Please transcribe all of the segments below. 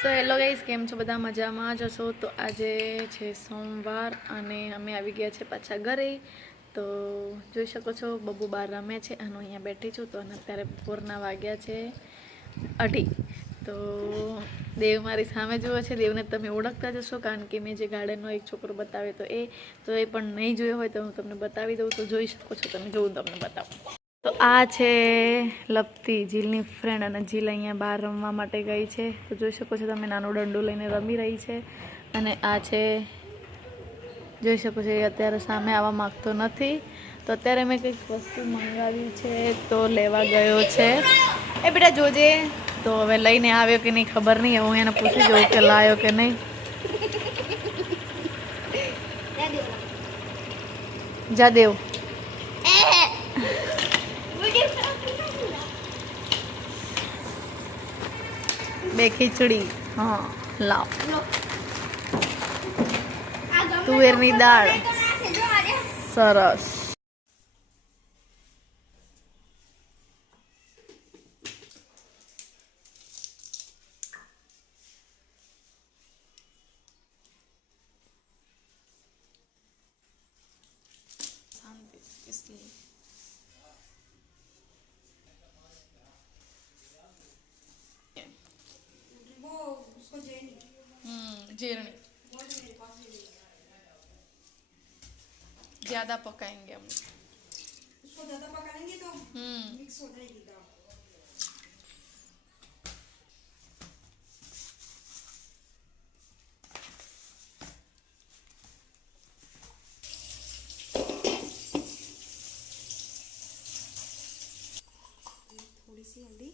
So hello guys, કેમ છો બધા? મજામાં જ હશો? તો આજે છે સોમવાર અને અમે આવી ગયા છે પાછા ઘરે. તો જોઈ શકો છો બબુ બહાર રમે છે અને અહીંયા બેઠી છું. તો અત્યારે બપોરના વાગ્યા છે 2:30. તો દેવ મારી સામે જુએ છે. દેવને તમે ઓળખતા જશો કારણ કે મેં જે ગાર્ડનનો એક છોકરો બતાવ્યો તો એ પણ નહીં જોયો હોય તો હું તમને બતાવી દઉં. તો જોઈ શકો છો તમે, જો હું તમને બતાવું. તો આ છે લપતી, જીલની ફ્રેન્ડ, અને જીલ અહીંયા બહાર રમવા માટે ગઈ છે. તો જોઈ શકો છો તમે, નાનો દંડો લઈને રમી રહી છે. અને આ છે, જોઈ શકો છો, એ અત્યારે સામે આવવા માગતો નથી. તો અત્યારે મેં કંઈક વસ્તુ મંગાવી છે તો લેવા ગયો છે. એ બેટા જોજે. તો હવે લઈને આવ્યો કે નહીં ખબર નહીં. હું એને પૂછી જોઉં કે લાવ્યો કે નહીં. જા દેવ. બે ખીચડી. હા લાવ. તુવેરની દાળ સરસ. जीरणी ज्यादा पकाएंगे हम इसको, ज्यादा पकाएंगे तो मिक्स हो जाएगी दाल. थोड़ी सी हल्दी,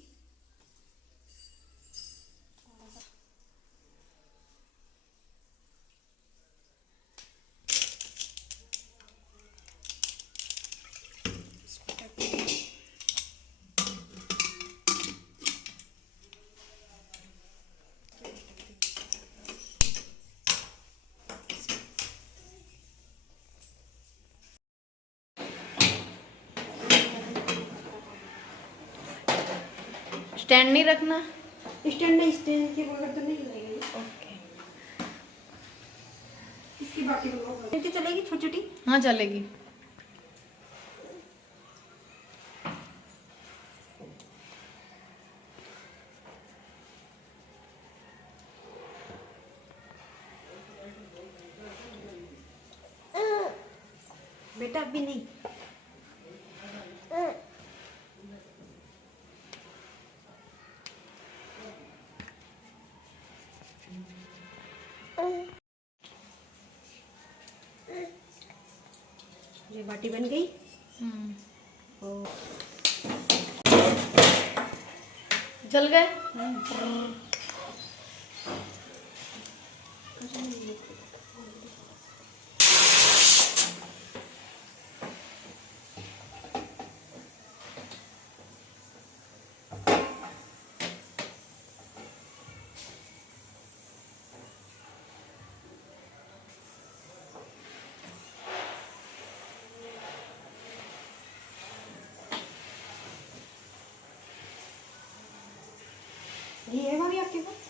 स्टैंड नहीं रखना. स्टैंड नहीं, स्टैंड के बगैर तो नहीं लगेगी. ओके. इसकी बाकी तो चलेगी छोटी छोटी. हाँ चलेगी. बेटा अभी नहीं. ये बाटी बन गई. जल गए. ये है भाभी आपके पास?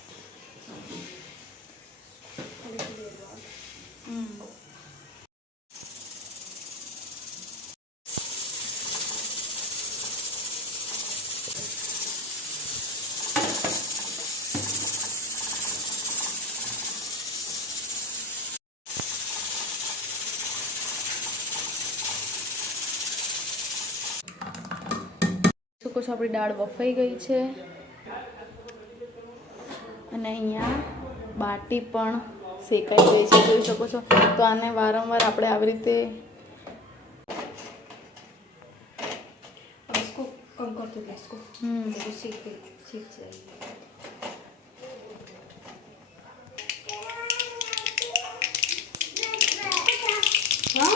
कुछ अपनी दाળ બફાઈ ગઈ છે અને અહીંયા બાટી પણ શેકાઈ ગઈ છે, જોઈ શકો છો. તો આને વારંવાર આપણે આવી રીતે इसको कम कर दो गैस को. तो सीख जाएगी. हाँ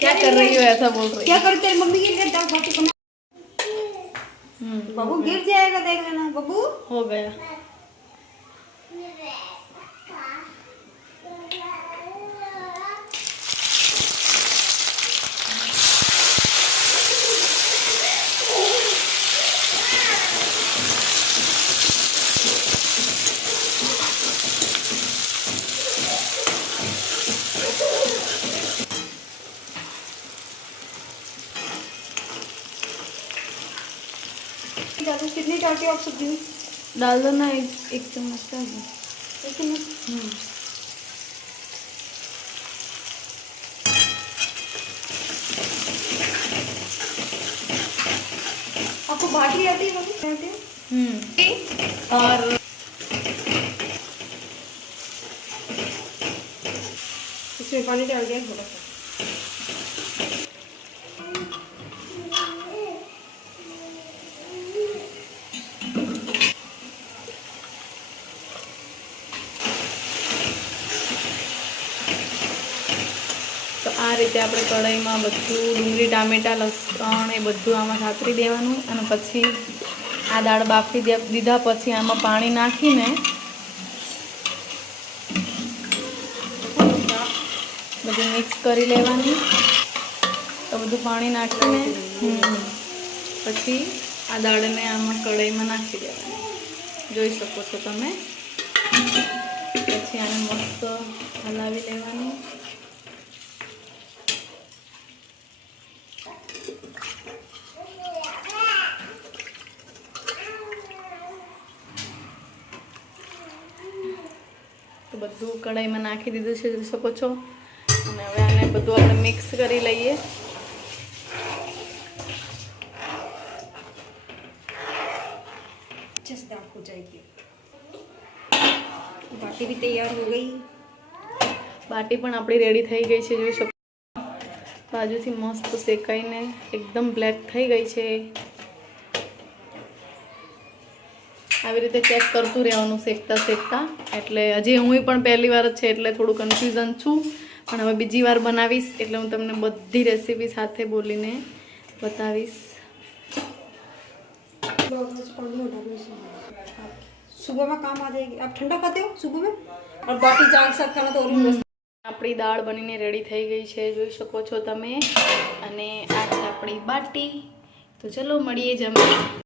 क्या कर रही हो, ऐसा बोल रही क्या कर तेरी मम्मी की दाल बाटी बना. बाबू गिर जाएगा, देख लेना बाबू. हो गया. डालते हो आप सब्जी में? डाल दो ना, एक चम्मच डाल दो। एक चम्मच। आपको बाटी आती है मम्मी? आती है? और इसमें पानी डाल दिया थोड़ा सा। તો આ રીતે આપણે કઢાઈમાં બધું ડુંગળી ટામેટાં લસણ એ બધું આમાં સાતરી દેવાનું અને પછી આ દાળ બાફી દીધા પછી આમાં પાણી નાખીને બધું મિક્સ કરી લેવાનું। તો બધું પાણી નાખીને પછી આ દાળને આમાં કઢાઈમાં નાખી દેવાની, જોઈ શકો છો તમે। પછી આને મસ્ત હલાવી લેવાનું। તો બધું કઢાઈમાં નાખી દીધું છે, જોઈ શકો છો। અને હવે આને બધું આપણે મિક્સ કરી લઈએ। अच्छे से दाल हो जाएगी। बाटी भी तैयार हो गई। બાટી પણ આપણી રેડી થઈ ગઈ છે, જોઈ શકો। બાજુથી મસ્ત શેકાઈને એકદમ બ્લેક થઈ ગઈ છે। આવી રીતે ચેક કરતું રહેવાનું શેકતા શેકતા। એટલે હજી હું પણ પહેલી વાર જ છે એટલે થોડું કન્ફ્યુઝન છું, પણ હવે બીજી વાર બનાવીશ એટલે હું તમને બધી રેસીપી સાથે બોલીને બતાવીશ। सुबह में काम आ जाएगी। आप ठंडा खाते हो सुबह में? और बाटी चावल के साथ खाना तो और भी मस्त। આપણી દાળ બનીને રેડી થઈ ગઈ છે, જોઈ શકો છો તમે। અને આ છે આપણી બાટી। તો ચલો મળીએ જમવા।